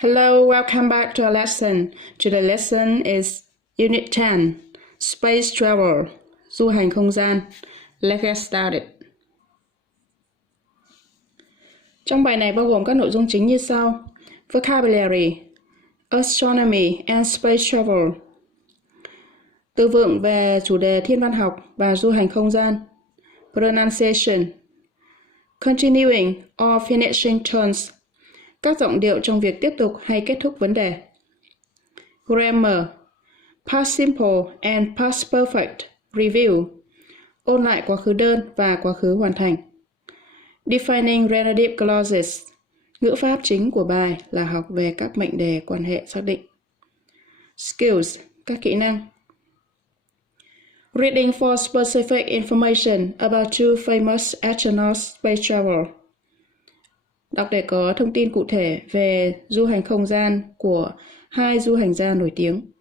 Hello, welcome back to our lesson. Today's lesson is Unit 10, Space Travel, du hành không gian. Let's get started. Trong bài này bao gồm các nội dung chính như sau. Vocabulary, Astronomy and Space Travel. Từ vựng về chủ đề thiên văn học và du hành không gian. Pronunciation, Continuing or finishing tones. Các giọng điệu trong việc tiếp tục hay kết thúc vấn đề. Grammar, Past Simple and Past Perfect Review. Ôn lại quá khứ đơn và quá khứ hoàn thành. Defining relative clauses. Ngữ pháp chính của bài là học về các mệnh đề quan hệ xác định. Skills, các kỹ năng. Reading for specific information about two famous astronauts space travel. Đọc để có thông tin cụ thể về du hành không gian của hai du hành gia nổi tiếng.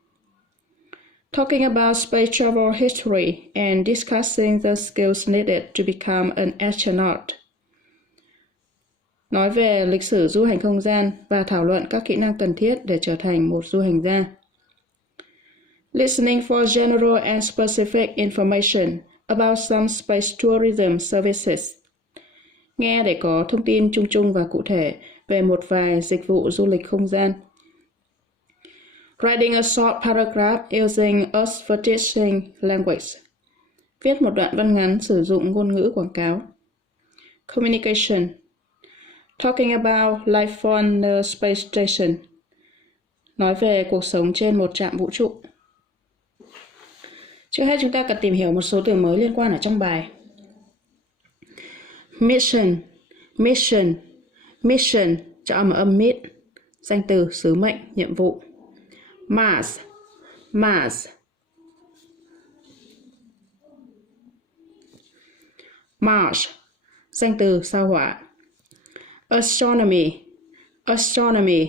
Talking about space travel history and discussing the skills needed to become an astronaut. Nói về lịch sử du hành không gian và thảo luận các kỹ năng cần thiết để trở thành một du hành gia. Listening for general and specific information about some space tourism services. Nghe để có thông tin chung chung và cụ thể về một vài dịch vụ du lịch không gian. Writing a short paragraph using advertising language. Viết một đoạn văn ngắn sử dụng ngôn ngữ quảng cáo. Communication. Talking about life on the space station. Nói về cuộc sống trên một trạm vũ trụ. Trước hết chúng ta cần tìm hiểu một số từ mới liên quan ở trong bài. Mission, mission, mission, cho âm mid, danh từ sứ mệnh, nhiệm vụ. Mars, Mars, Mars, danh từ sao hỏa. Astronomy, astronomy,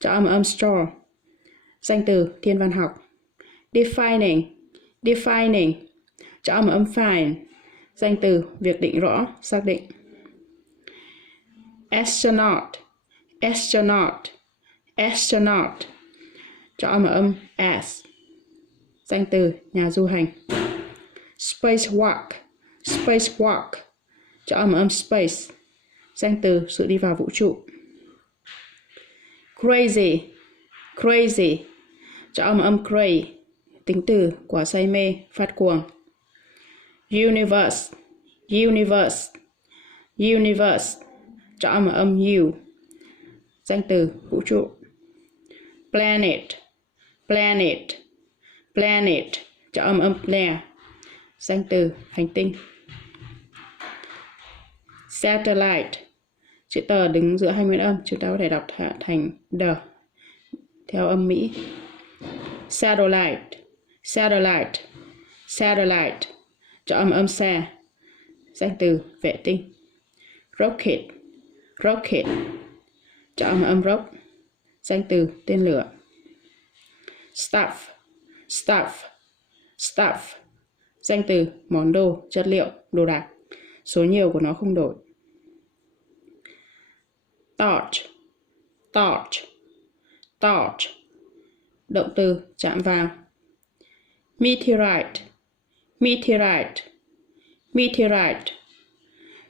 cho âm store, danh từ thiên văn học. Defining, defining, cho âm fine, danh từ việc định rõ, xác định. Astronaut, astronaut, astronaut, cho âm as, danh từ nhà du hành. Spacewalk, spacewalk, cho âm space, danh từ sự đi vào vũ trụ. Crazy, crazy, cho âm cray, tính từ của say mê, phát cuồng. Universe, universe, universe, cho âm u, danh từ vũ trụ. Planet, planet, planet, cho âm planet, danh từ hành tinh. Satellite, chữ tờ đứng giữa hai nguyên âm, chúng ta có thể đọc thành the theo âm Mỹ. Satellite, satellite, satellite, cho âm xa, danh từ vệ tinh. Rocket, rocket, cho âm rock, danh từ tên lửa. Stuff, stuff, stuff, danh từ món đồ, chất liệu, đồ đạc, số nhiều của nó không đổi. Touch, touch, touch, động từ chạm vào. Meteorite, meteorite, meteorite,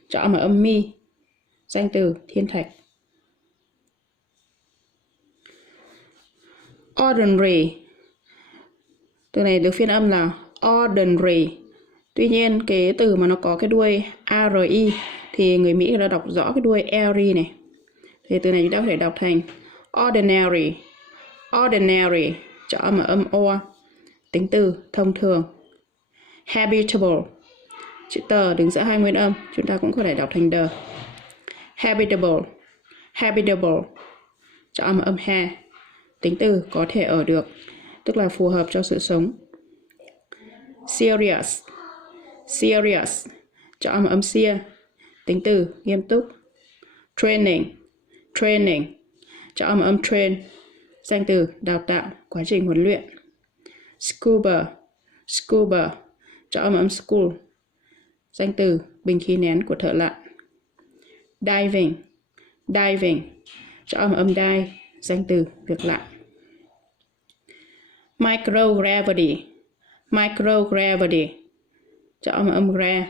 cho âm mi, danh từ thiên thạch. Ordinary, từ này được phiên âm là ordinary. Tuy nhiên cái từ mà nó có cái đuôi RI thì người Mỹ đã đọc rõ cái đuôi RI này. Thì từ này chúng ta có thể đọc thành ordinary, ordinary, cho âm O, tính từ thông thường. Habitable, chữ tờ đứng giữa hai nguyên âm, chúng ta cũng có thể đọc thành the. Habitable, habitable, cho âm ha, tính từ có thể ở được, tức là phù hợp cho sự sống. Serious, serious, cho âm sia, tính từ nghiêm túc. Training, training, cho âm train, danh từ đào tạo, quá trình huấn luyện. Scuba, scuba, cho âm school, danh từ bình khí nén của thợ lặn. Diving, diving, cho âm dive, danh từ việc lặn. Microgravity. Microgravity. Cho âm gra.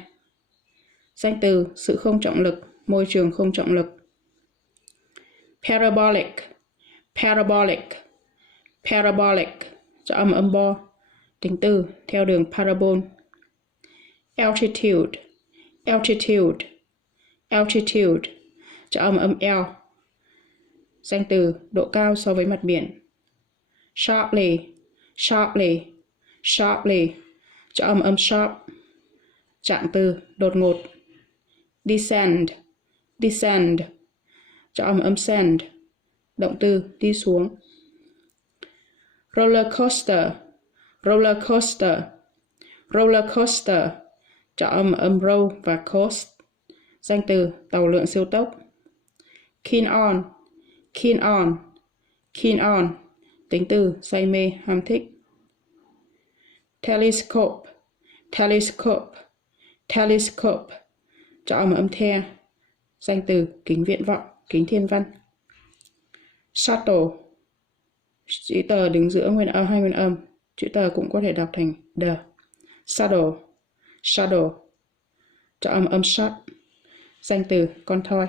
Danh từ sự không trọng lực, môi trường không trọng lực. Parabolic. Parabolic. Parabolic. Cho âm bo. Tính từ theo đường parabol. Altitude. Altitude. Altitude. Cho âm L. Danh từ độ cao so với mặt biển. Sharply. Sharply. Sharply. Cho âm sharp. Trạng từ đột ngột. Descend. Descend. Cho âm send. Động từ đi xuống. Roller coaster. Roller coaster. Roller coaster. Cho âm roll và coast. Danh từ tàu lượn siêu tốc. Keen on. Keen on. Keen on. Tính từ say mê, ham thích. Telescope. Telescope. Telescope. Cho âm the. Danh từ kính viễn vọng, kính thiên văn. Shuttle. Chữ tờ đứng giữa nguyên âm hay nguyên âm. Chữ tờ cũng có thể đọc thành the. Shuttle. Shuttle. Cho âm shut. Danh từ con thoi.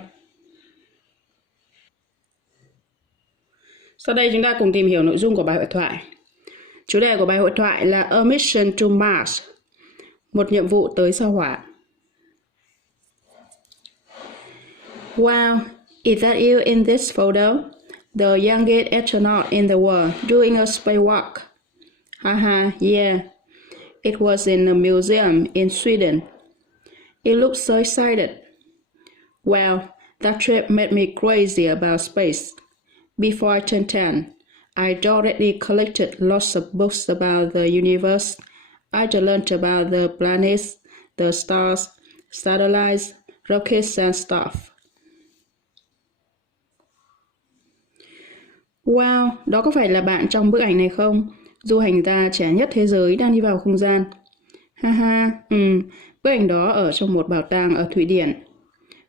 Sau đây chúng ta cùng tìm hiểu nội dung của bài hội thoại. Chủ đề của bài hội thoại là A Mission to Mars. Một nhiệm vụ tới sao Hỏa. Wow, is that you in this photo? The youngest astronaut in the world doing a spacewalk. Haha, yeah. It was in a museum in Sweden. It looked so excited. Well, that trip made me crazy about space. Before I turned 10, I'd already collected lots of books about the universe. I'd learned about the planets, the stars, satellites, rockets and stuff. Wow, đó có phải là bạn trong bức ảnh này không? Du hành gia trẻ nhất thế giới đang đi vào không gian. Haha, bức ảnh đó ở trong một bảo tàng ở Thụy Điển.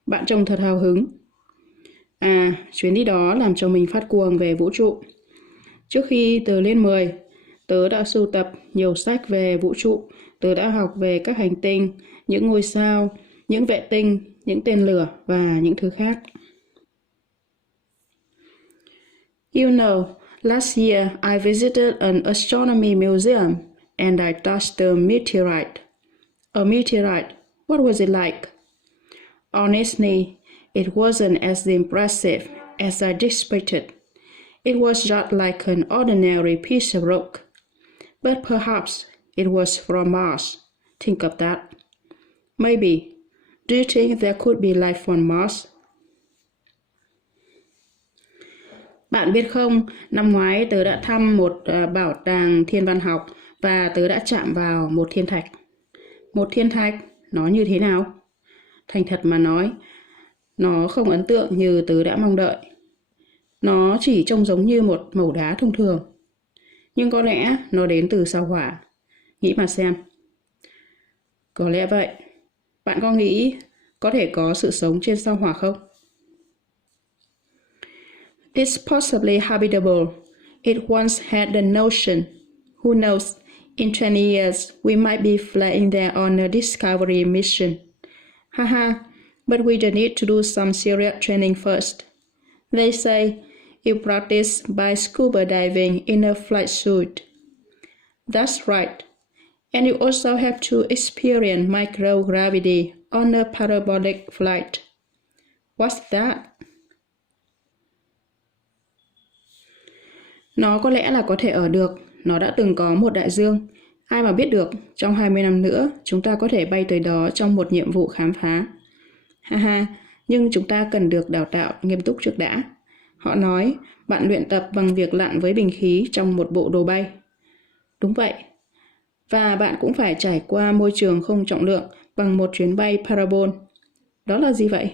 Bạn trông thật hào hứng. À, chuyến đi đó làm cho mình phát cuồng về vũ trụ. Trước khi tớ lên 10, tớ đã sưu tập nhiều sách về vũ trụ. Tớ đã học về các hành tinh, những ngôi sao, những vệ tinh, những tên lửa và những thứ khác. You know, last year I visited an astronomy museum and I touched a meteorite. A meteorite, what was it like? Honestly, it wasn't as impressive as I expected. It was just like an ordinary piece of rock. But perhaps it was from Mars. Think of that. Maybe. Do you think there could be life on Mars? Bạn biết không, năm ngoái tớ đã thăm một bảo tàng thiên văn học và tớ đã chạm vào một thiên thạch. Một thiên thạch, nó như thế nào? Thành thật mà nói, nó không ấn tượng như tớ đã mong đợi. Nó chỉ trông giống như một mẩu đá thông thường. Nhưng có lẽ nó đến từ sao Hỏa. Nghĩ mà xem. Có lẽ vậy. Bạn có nghĩ có thể có sự sống trên sao Hỏa không? It's possibly habitable. It once had the notion. Who knows, in 20 years we might be flying there on a discovery mission. Haha, but we don't need to do some serious training first. They say you practice by scuba diving in a flight suit. That's right. And you also have to experience microgravity on a parabolic flight. What's that? Nó có lẽ là có thể ở được. Nó đã từng có một đại dương. Ai mà biết được, trong 20 năm nữa, chúng ta có thể bay tới đó trong một nhiệm vụ khám phá. Haha, nhưng chúng ta cần được đào tạo nghiêm túc trước đã. Họ nói, bạn luyện tập bằng việc lặn với bình khí trong một bộ đồ bay. Đúng vậy. Và bạn cũng phải trải qua môi trường không trọng lượng bằng một chuyến bay parabol. Đó là gì vậy?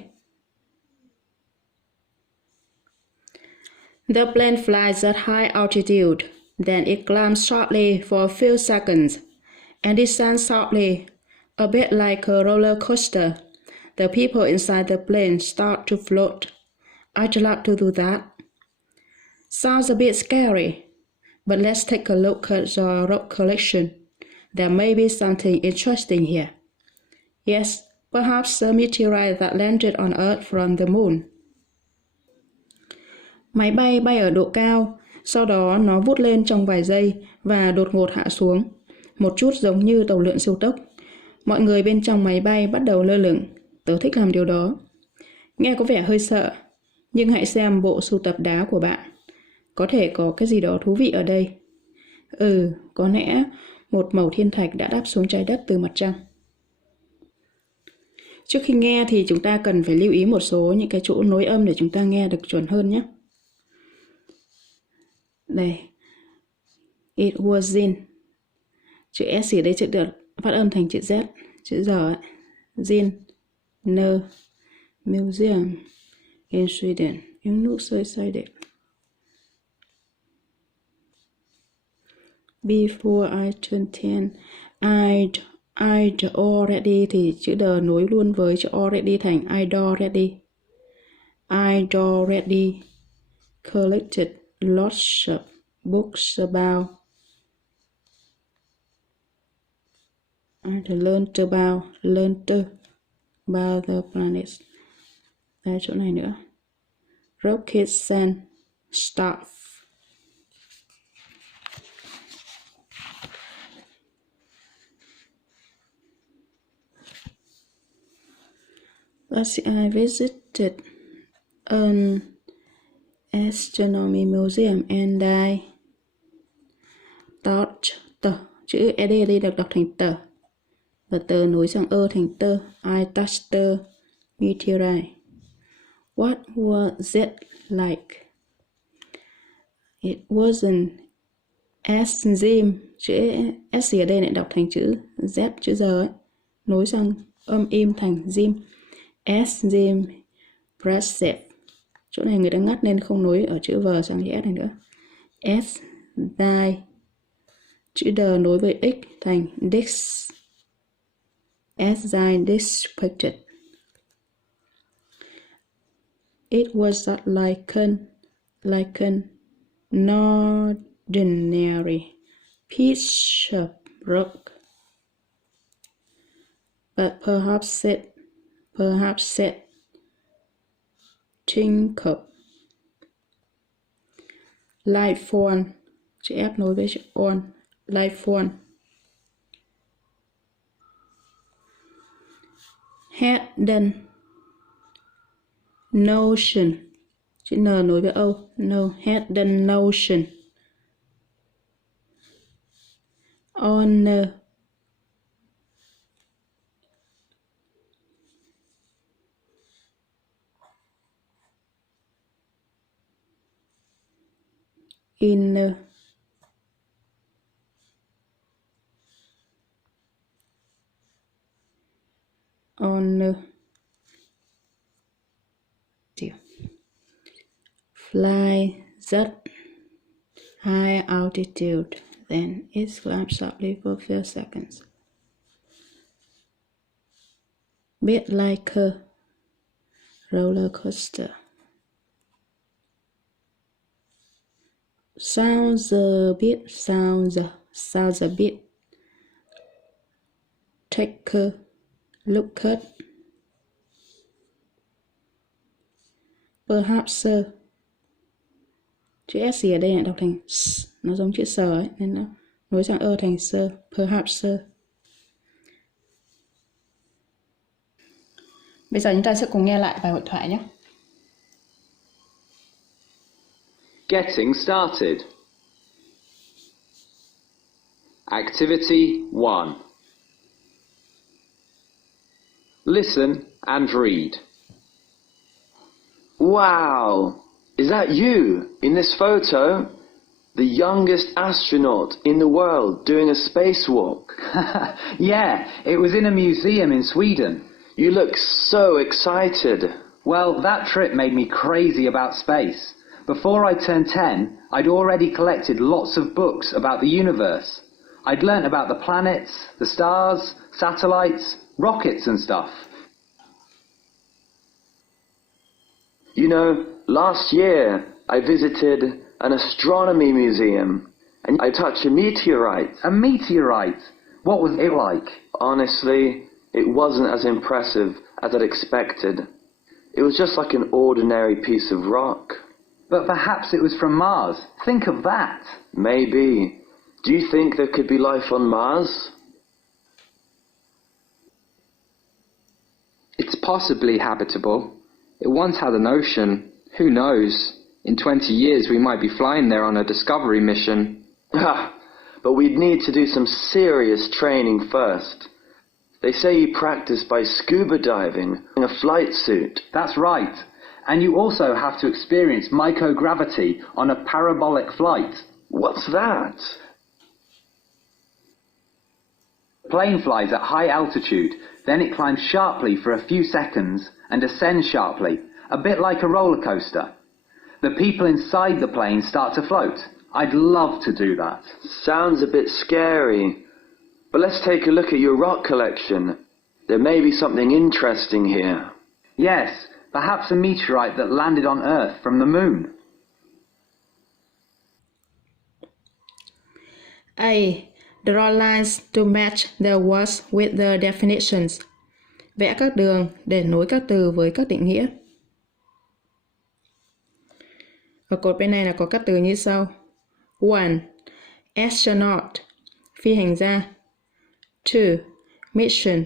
The plane flies at high altitude, then it climbs shortly for a few seconds, and descends shortly, a bit like a roller coaster. The people inside the plane start to float. I'd love to do that. Sounds a bit scary, but let's take a look at the rock collection. There may be something interesting here. Yes, perhaps a meteorite that landed on Earth from the moon. Máy bay bay ở độ cao, sau đó nó vút lên trong vài giây và đột ngột hạ xuống, một chút giống như tàu lượn siêu tốc. Mọi người bên trong máy bay bắt đầu lơ lửng. Tớ thích làm điều đó. Nghe có vẻ hơi sợ, nhưng hãy xem bộ sưu tập đá của bạn. Có thể có cái gì đó thú vị ở đây. Có lẽ một mẩu thiên thạch đã đáp xuống trái đất từ mặt trăng. Trước khi nghe thì chúng ta cần phải lưu ý một số những cái chỗ nối âm để chúng ta nghe được chuẩn hơn nhé. Đây. It was in. Chữ S ở đây sẽ được phát âm thành chữ Z, chữ giờ ấy. In the museum in Sweden. Những nút xoay đẹp. Before I turned 10, I'd already thì chữ D nối luôn với chữ already thành I'd already collected lots of books about learned about the planets. Đây chỗ này nữa. Rockets and stuff. Last year I visited an astronomy museum and I thought chữ ed ở đây được đọc thành tờ và tờ nối sang thành tơ. I touched the meteorite. What was it like? It wasn't as dim. Chữ S ở đây lại đọc thành chữ Z, chữ giờ ấy, nối sang âm im thành dim. As dim impressive. Chỗ này người ta ngắt nên không nối ở chữ V sang chữ S này nữa. As die. Chữ D nối với X thành Dix. As I expected. It was not like an ordinary piece of rock, but perhaps it tinkled like phone. Chữ F nối với chữ on. Like phone. Hidden notion. Chữ N nối với O. No. Hidden notion. Honor. Inner. Honor. Fly at high altitude, then it climbs slowly for a few seconds. Bit like a roller coaster. Sounds a bit. Take a look at. Perhaps sir. Chữ S ở đây lại đọc thành S, nó giống chữ sờ ấy, nên nó nối sang thành sir. Perhaps sir. Bây giờ chúng ta sẽ cùng nghe lại bài hội thoại nhé. Getting started. Activity 1. Listen and read. Wow! Is that you in this photo? The youngest astronaut in the world doing a spacewalk. Yeah, it was in a museum in Sweden. You look so excited. Well, that trip made me crazy about space. Before I turned 10, I'd already collected lots of books about the universe. I'd learnt about the planets, the stars, satellites, rockets and stuff. You know, last year I visited an astronomy museum, and I touched a meteorite. A meteorite? What was it like? Honestly, it wasn't as impressive as I'd expected. It was just like an ordinary piece of rock. But perhaps it was from Mars. Think of that. Maybe. Do you think there could be life on Mars? It's possibly habitable. It once had an ocean. Who knows? In 20 years we might be flying there on a discovery mission. But we'd need to do some serious training first. They say you practice by scuba diving in a flight suit. That's right. And you also have to experience microgravity on a parabolic flight. What's that? The plane flies at high altitude, then it climbs sharply for a few seconds and descends sharply, a bit like a roller coaster. The people inside the plane start to float. I'd love to do that. Sounds a bit scary. But let's take a look at your rock collection. There may be something interesting here. Yes, perhaps a meteorite that landed on Earth from the moon. A. Draw lines to match the words with the definitions. Vẽ các đường để nối các từ với các định nghĩa. Ở cột bên này là có các từ như sau. 1. Astronaut, phi hành gia. 2. Mission,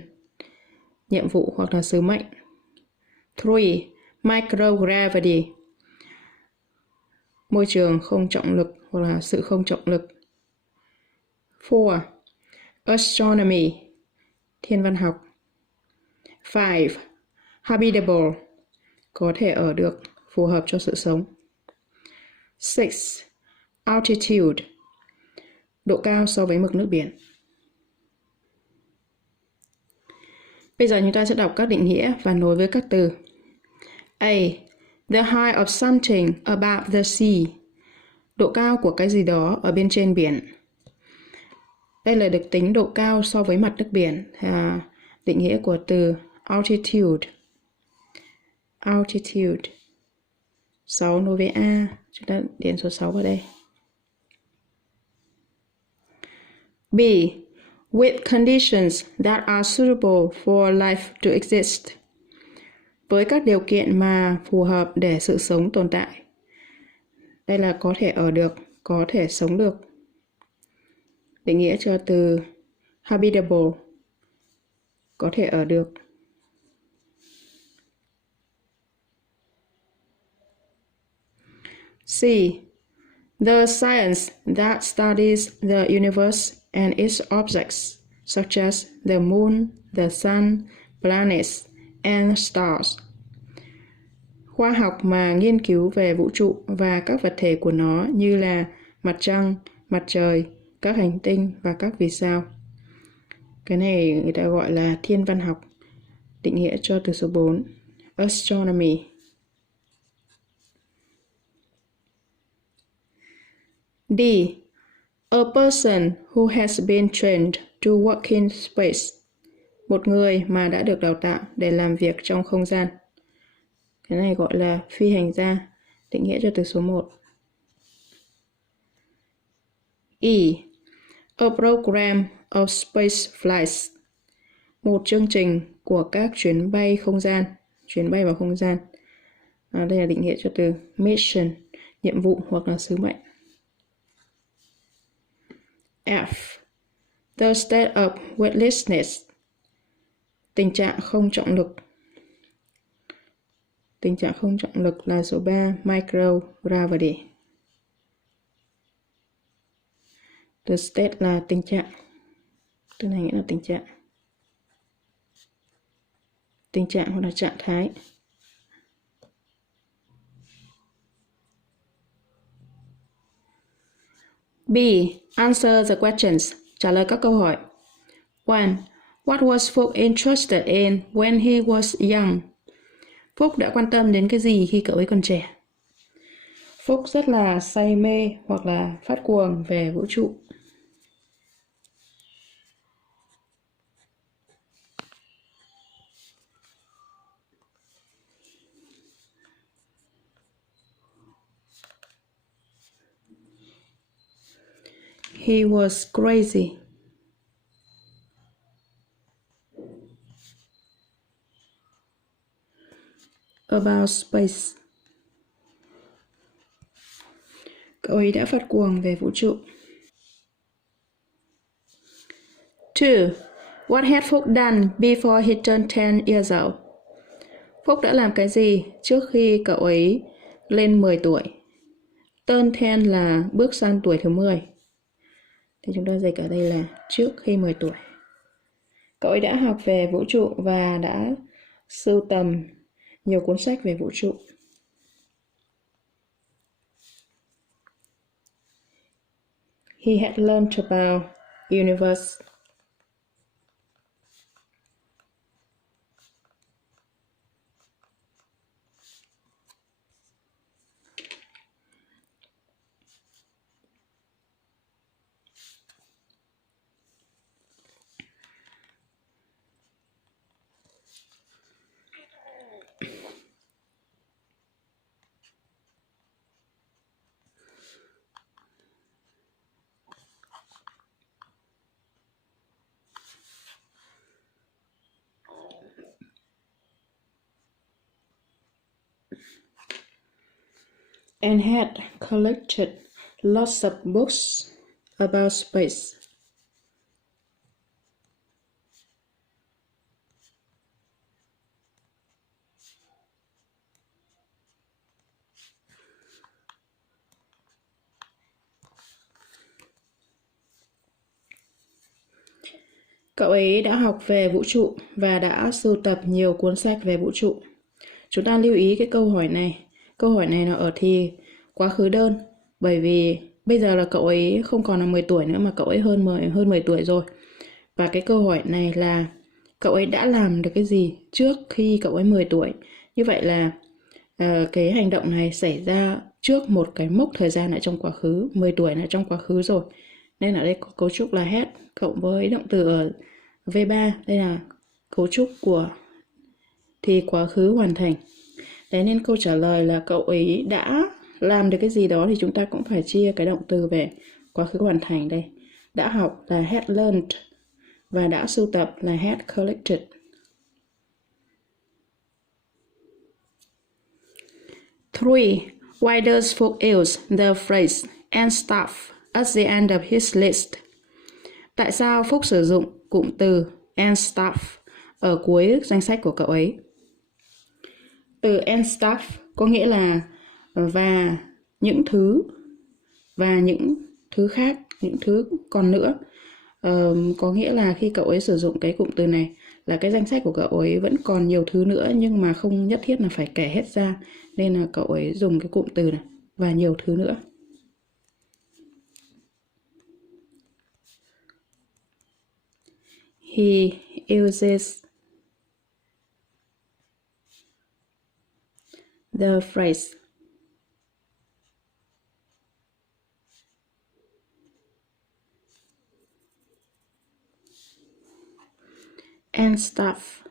nhiệm vụ hoặc là sứ mệnh. 3. Microgravity, môi trường không trọng lực hoặc là sự không trọng lực. 4. Astronomy, thiên văn học. 5. Habitable, có thể ở được, phù hợp cho sự sống. 6. Altitude, độ cao so với mực nước biển. Bây giờ chúng ta sẽ đọc các định nghĩa và nối với các từ. A. The height of something above the sea, độ cao của cái gì đó ở bên trên biển. Đây là được tính độ cao so với mặt nước biển. Định nghĩa của từ altitude. Altitude. 6 nối với A. Chúng ta điền số 6 vào đây. B. With conditions that are suitable for life to exist. Với các điều kiện mà phù hợp để sự sống tồn tại. Đây là có thể ở được, có thể sống được. Định nghĩa cho từ habitable, có thể ở được. C. The science that studies the universe and its objects, such as the moon, the sun, planets, and stars. Khoa học mà nghiên cứu về vũ trụ và các vật thể của nó như là mặt trăng, mặt trời, các hành tinh và các vì sao. Cái này người ta gọi là thiên văn học. Định nghĩa cho từ số 4. Astronomy. D. A person who has been trained to work in space. Một người mà đã được đào tạo để làm việc trong không gian. Cái này gọi là phi hành gia. Định nghĩa cho từ số 1. E. A program of space flights. Một chương trình của các chuyến bay không gian. Chuyến bay vào không gian. Đây là định nghĩa cho từ mission, nhiệm vụ hoặc là sứ mệnh. F. The state of weightlessness. Tình trạng không trọng lực. Tình trạng không trọng lực là số 3, microgravity. The state là tình trạng. Từ này nghĩa là tình trạng. Tình trạng hoặc là trạng thái. B. Answer the questions. Trả lời các câu hỏi. 1. What was Phúc interested in when he was young? Phúc đã quan tâm đến cái gì khi cậu ấy còn trẻ? Phúc rất là say mê hoặc là phát cuồng về vũ trụ. He was crazy. About space. Cậu ấy đã phát cuồng về vũ trụ. 2. What had Phúc done before he turned 10 years old? Phúc đã làm cái gì trước khi cậu ấy lên 10 tuổi? Turn 10 là bước sang tuổi thứ 10. Thì chúng ta dịch ở đây là trước khi 10 tuổi. Cậu ấy đã học về vũ trụ và đã sưu tầm nhiều cuốn sách về vũ trụ. He had learned about universe. And had collected lots of books about space. Cậu ấy đã học về vũ trụ và đã sưu tập nhiều cuốn sách về vũ trụ. Chúng ta lưu ý cái câu hỏi này. Câu hỏi này nó ở thì quá khứ đơn, bởi vì bây giờ là cậu ấy không còn là 10 tuổi nữa mà cậu ấy hơn 10 tuổi rồi. Và cái câu hỏi này là cậu ấy đã làm được cái gì trước khi cậu ấy 10 tuổi. Như vậy là cái hành động này xảy ra trước một cái mốc thời gian ở trong quá khứ, 10 tuổi là trong quá khứ rồi. Nên ở đây có cấu trúc là had cộng với động từ ở V3. Đây là cấu trúc của thì quá khứ hoàn thành. Đấy, nên câu trả lời là cậu ấy đã làm được cái gì đó thì chúng ta cũng phải chia cái động từ về quá khứ hoàn thành đây. Đã học là had learned và đã sưu tập là had collected. Three. Why does Phúc use the phrase and stuff at the end of his list? Tại sao Phúc sử dụng cụm từ and stuff ở cuối danh sách của cậu ấy? Từ and stuff có nghĩa là và những thứ khác, những thứ còn nữa. Có nghĩa là khi cậu ấy sử dụng cái cụm từ này là cái danh sách của cậu ấy vẫn còn nhiều thứ nữa nhưng mà không nhất thiết là phải kể hết ra, nên là cậu ấy dùng cái cụm từ này và nhiều thứ nữa. He uses the phrase and stuff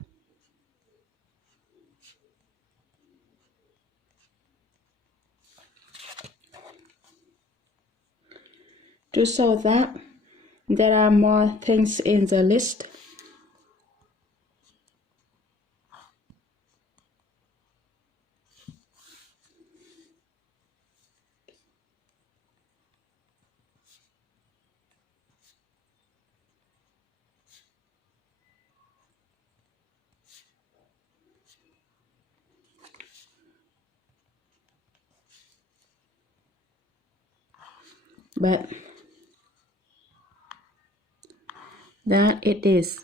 to show that there are more things in the list. But that it is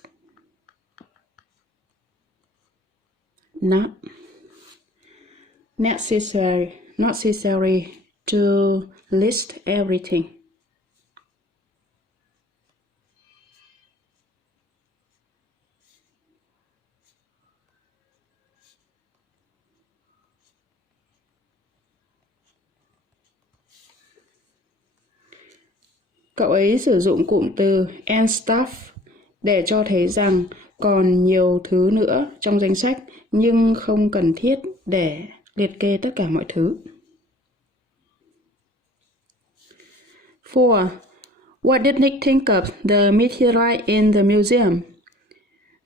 not necessary to list everything. Cậu ấy sử dụng cụm từ and stuff để cho thấy rằng còn nhiều thứ nữa trong danh sách nhưng không cần thiết để liệt kê tất cả mọi thứ. 4. What did Nick think of the meteorite in the museum?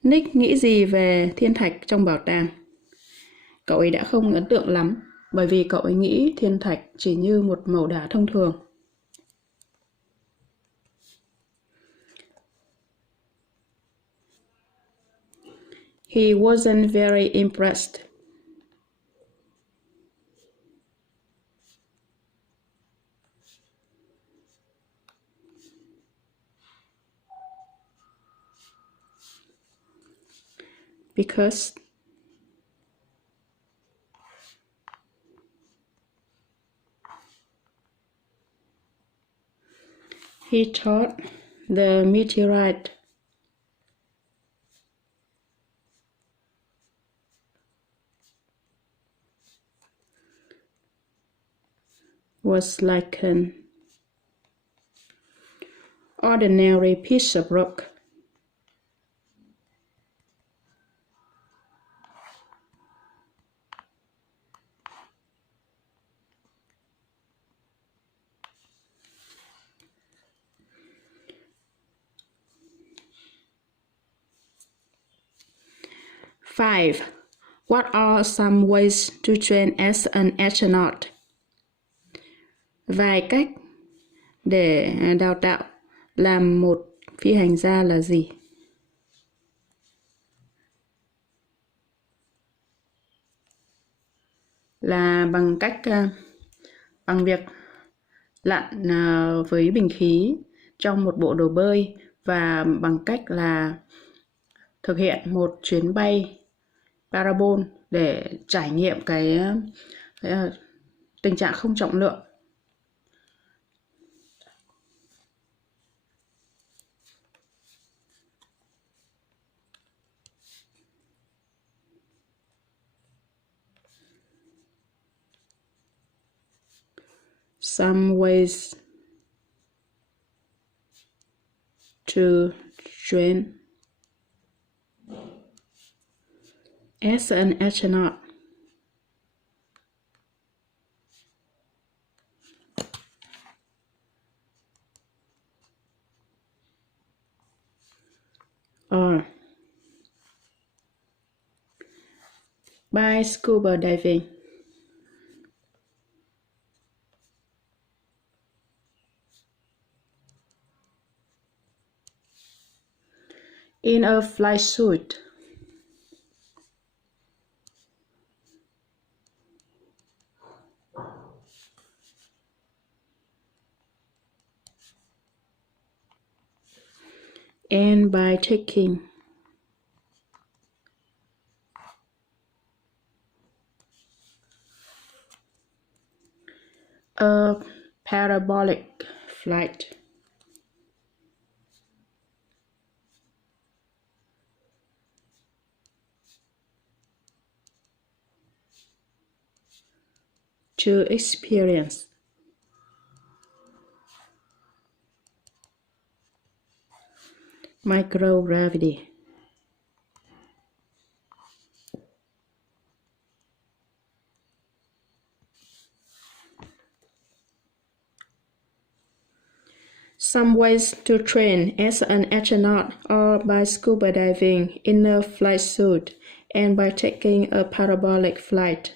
Nick nghĩ gì về thiên thạch trong bảo tàng? Cậu ấy đã không ấn tượng lắm, bởi vì cậu ấy nghĩ thiên thạch chỉ như một mẩu đá thông thường. He wasn't very impressed. Because he thought the meteorite was like an ordinary piece of rock. Five. What are some ways to train as an astronaut? Vài cách để đào tạo làm một phi hành gia là gì? Là bằng việc lặn với bình khí trong một bộ đồ bơi và bằng cách là thực hiện một chuyến bay parabol để trải nghiệm cái tình trạng không trọng lượng. Some ways to train as an astronaut. Or by scuba diving. In a flight suit. And by taking a parabolic flight. To experience microgravity. Some ways to train as an astronaut are by scuba diving in a flight suit and by taking a parabolic flight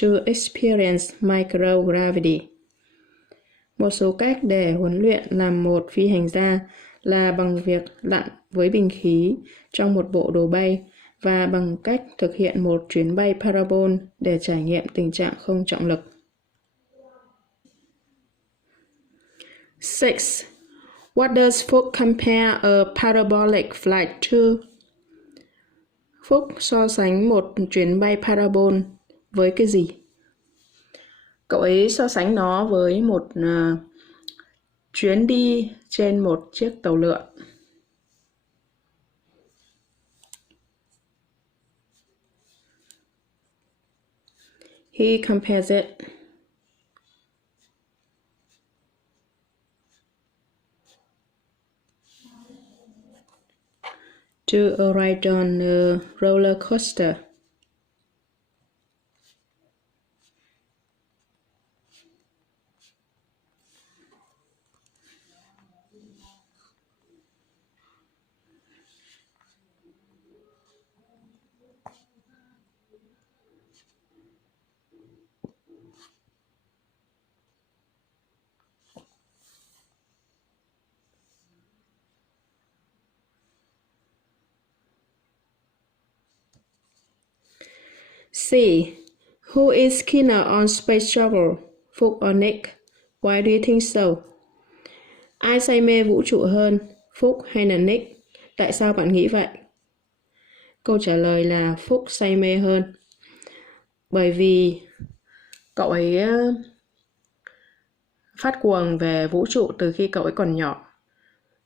to experience microgravity. Một số cách để huấn luyện làm một phi hành gia là bằng việc lặn với bình khí trong một bộ đồ bay và bằng cách thực hiện một chuyến bay parabol để trải nghiệm tình trạng không trọng lực. 6. What does Phúc compare a parabolic flight to? Phúc so sánh một chuyến bay parabol với cái gì? Cậu ấy so sánh nó với một chuyến đi trên một chiếc tàu lượn. He compares it to a ride on a roller coaster. C. Who is keener on space travel? Phúc or Nick? Why do you think so? Ai say mê vũ trụ hơn, Phúc hay là Nick? Tại sao bạn nghĩ vậy? Câu trả lời là Phúc say mê hơn. Bởi vì cậu ấy phát cuồng về vũ trụ từ khi cậu ấy còn nhỏ.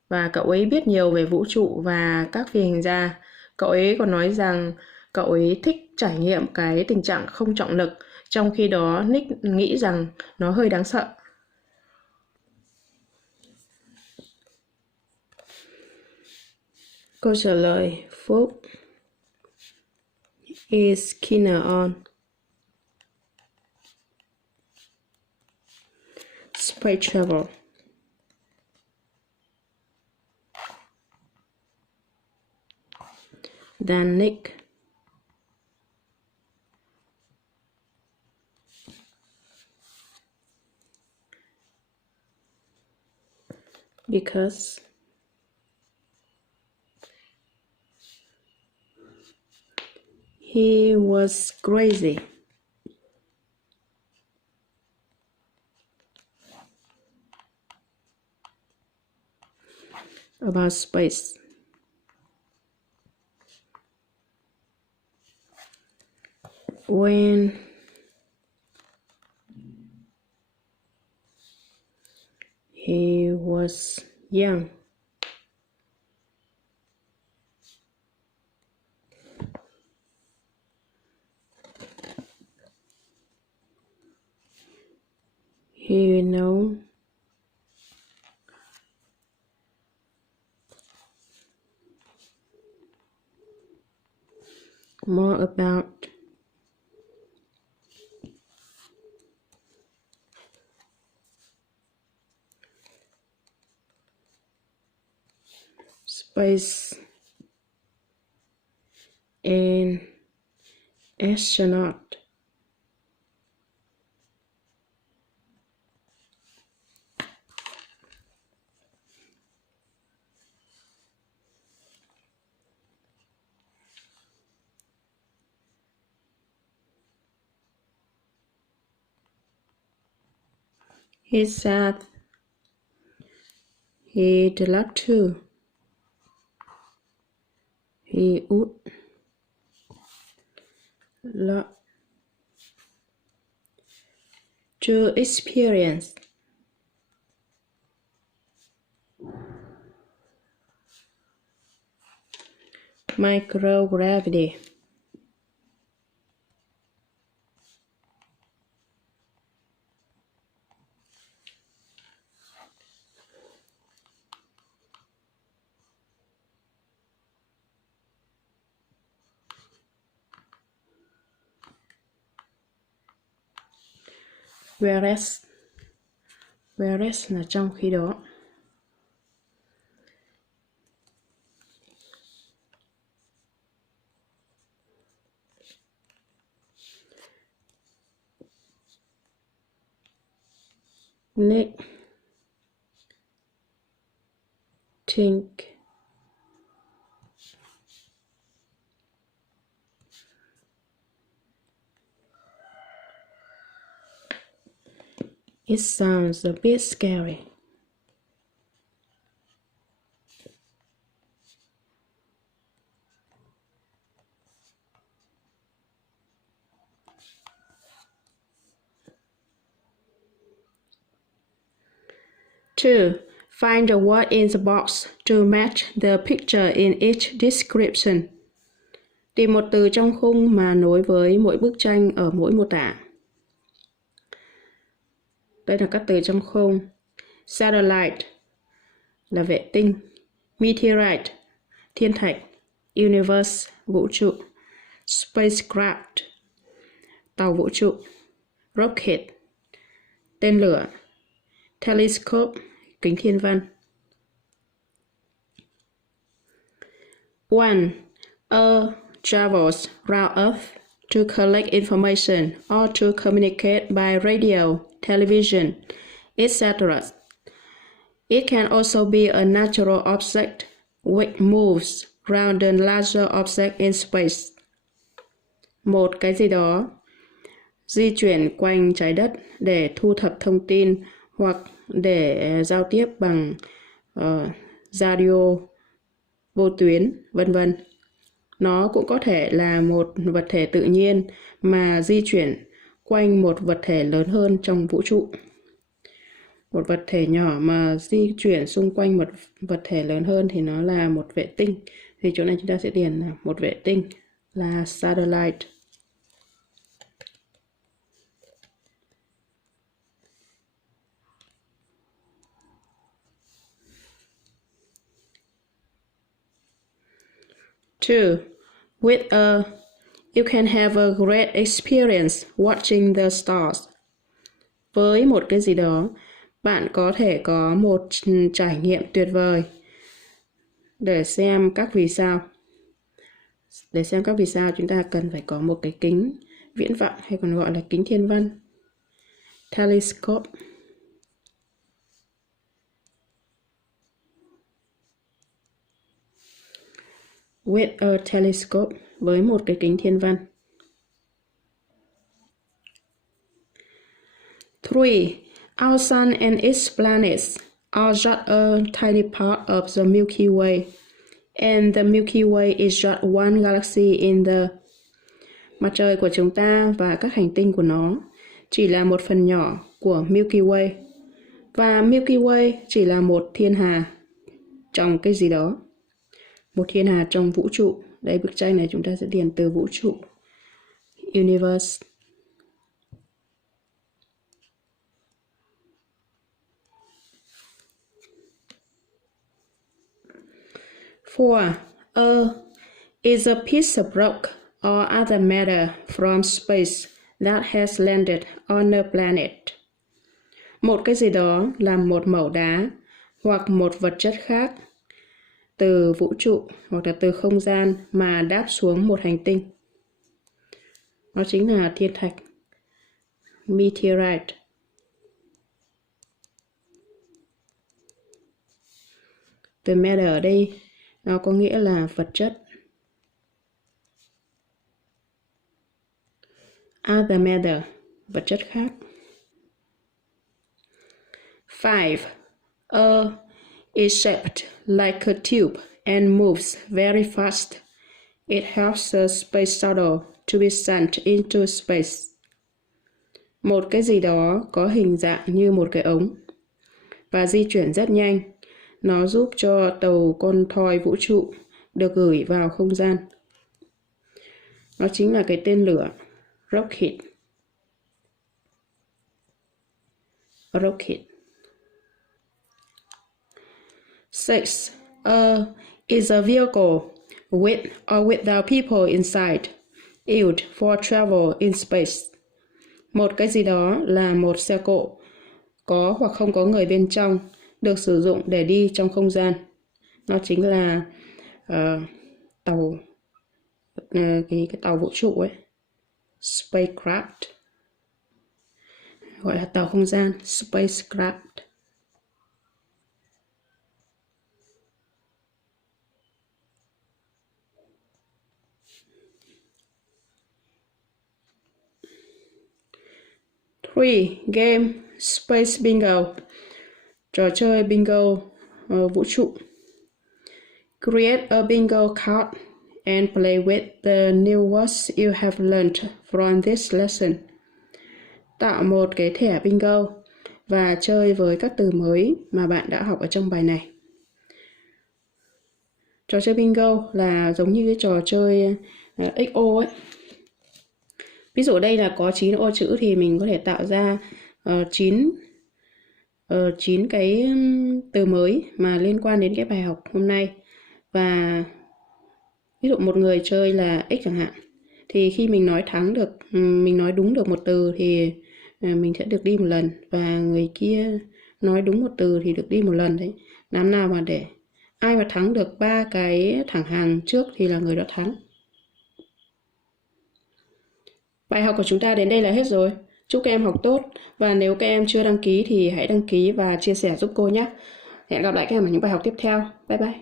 Và cậu ấy biết nhiều về vũ trụ và các phi hành gia. Cậu ấy còn nói rằng cậu ấy thích trải nghiệm cái tình trạng không trọng lực, trong khi đó Nick nghĩ rằng nó hơi đáng sợ. Câu trả lời Phúc is keener on space travel. Than Nick. Because he was crazy about space. When he was young. He knew more about space and astronaut. He said he'd love to. He would love to experience microgravity. Whereas là trong khi đó. Nick think it sounds a bit scary. Two, find the word in the box to match the picture in each description. Tìm một từ trong khung mà nối với mỗi bức tranh ở mỗi mô tả. Đây là các từ trong khung. Satellite là vệ tinh. Meteorite, thiên thạch. Universe, vũ trụ. Spacecraft, tàu vũ trụ. Rocket, tên lửa. Telescope, kính thiên văn. 1. Earth travels round Earth to collect information or to communicate by radio, television, etc. It can also be a natural object which moves round a larger object in space. một cái gì đó di chuyển quanh trái đất để thu thập thông tin hoặc để giao tiếp bằng radio, vô tuyến, vân vân. Nó cũng có thể là một vật thể tự nhiên mà di chuyển quanh một vật thể lớn hơn trong vũ trụ. Một vật thể nhỏ mà di chuyển xung quanh một vật thể lớn hơn thì nó là một vệ tinh. Thì chỗ này chúng ta sẽ điền là một vệ tinh là satellite. Two, you can have a great experience watching the stars. Với một cái gì đó, bạn có thể có một trải nghiệm tuyệt vời để xem các vì sao. Để xem các vì sao, chúng ta cần phải có một cái kính viễn vọng hay còn gọi là kính thiên văn. Telescope. With a telescope, với một cái kính thiên văn. 3. Our sun and its planets are just a tiny part of the Milky Way, and the Milky Way is just one galaxy in the... Mặt trời của chúng ta và các hành tinh của nó chỉ là một phần nhỏ của Milky Way, và Milky Way chỉ là một thiên hà trong cái gì đó. Một thiên hà trong vũ trụ. Đây, bức tranh này chúng ta sẽ điền từ vũ trụ. Universe. Four. Is a piece of rock or other matter from space that has landed on a planet. Một cái gì đó là một mẩu đá hoặc một vật chất khác từ vũ trụ hoặc là từ không gian mà đáp xuống một hành tinh. Nó chính là thiên thạch. Meteorite. Từ matter ở đây nó có nghĩa là vật chất. Other matter, vật chất khác. 5. Is shaped like a tube and moves very fast. It helps the space shuttle to be sent into space. Một cái gì đó có hình dạng như một cái ống và di chuyển rất nhanh. Nó giúp cho tàu con thoi vũ trụ được gửi vào không gian. Nó chính là cái tên lửa rocket. Rocket. 6. Is a vehicle with or without people inside, used for travel in space. Một cái gì đó là một xe cộ, có hoặc không có người bên trong, được sử dụng để đi trong không gian. Nó chính là tàu, cái tàu vũ trụ ấy, spacecraft, gọi là tàu không gian, spacecraft. Game Space Bingo. Trò chơi bingo vũ trụ. Create a bingo card and play with the new words you have learned from this lesson. Tạo một cái thẻ bingo và chơi với các từ mới mà bạn đã học ở trong bài này. Trò chơi bingo là giống như cái trò chơi XO ấy. Ví dụ đây là có 9 ô chữ thì mình có thể tạo ra 9 cái từ mới mà liên quan đến cái bài học hôm nay. Và ví dụ một người chơi là X chẳng hạn, thì khi mình nói thắng được, mình nói đúng được một từ thì mình sẽ được đi một lần, và người kia nói đúng một từ thì được đi một lần đấy. Làm nào mà để ai mà thắng được 3 cái thẳng hàng trước thì là người đó thắng. Bài học của chúng ta đến đây là hết rồi. Chúc các em học tốt, và nếu các em chưa đăng ký thì hãy đăng ký và chia sẻ giúp cô nhé. Hẹn gặp lại các em ở những bài học tiếp theo. Bye bye.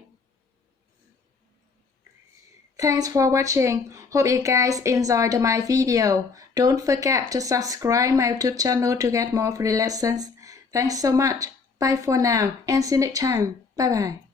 Thanks for watching. Hope you guys enjoyed my video. Don't forget to subscribe my YouTube channel to get more free lessons. Thanks so much. Bye for now and see you next time. Bye bye.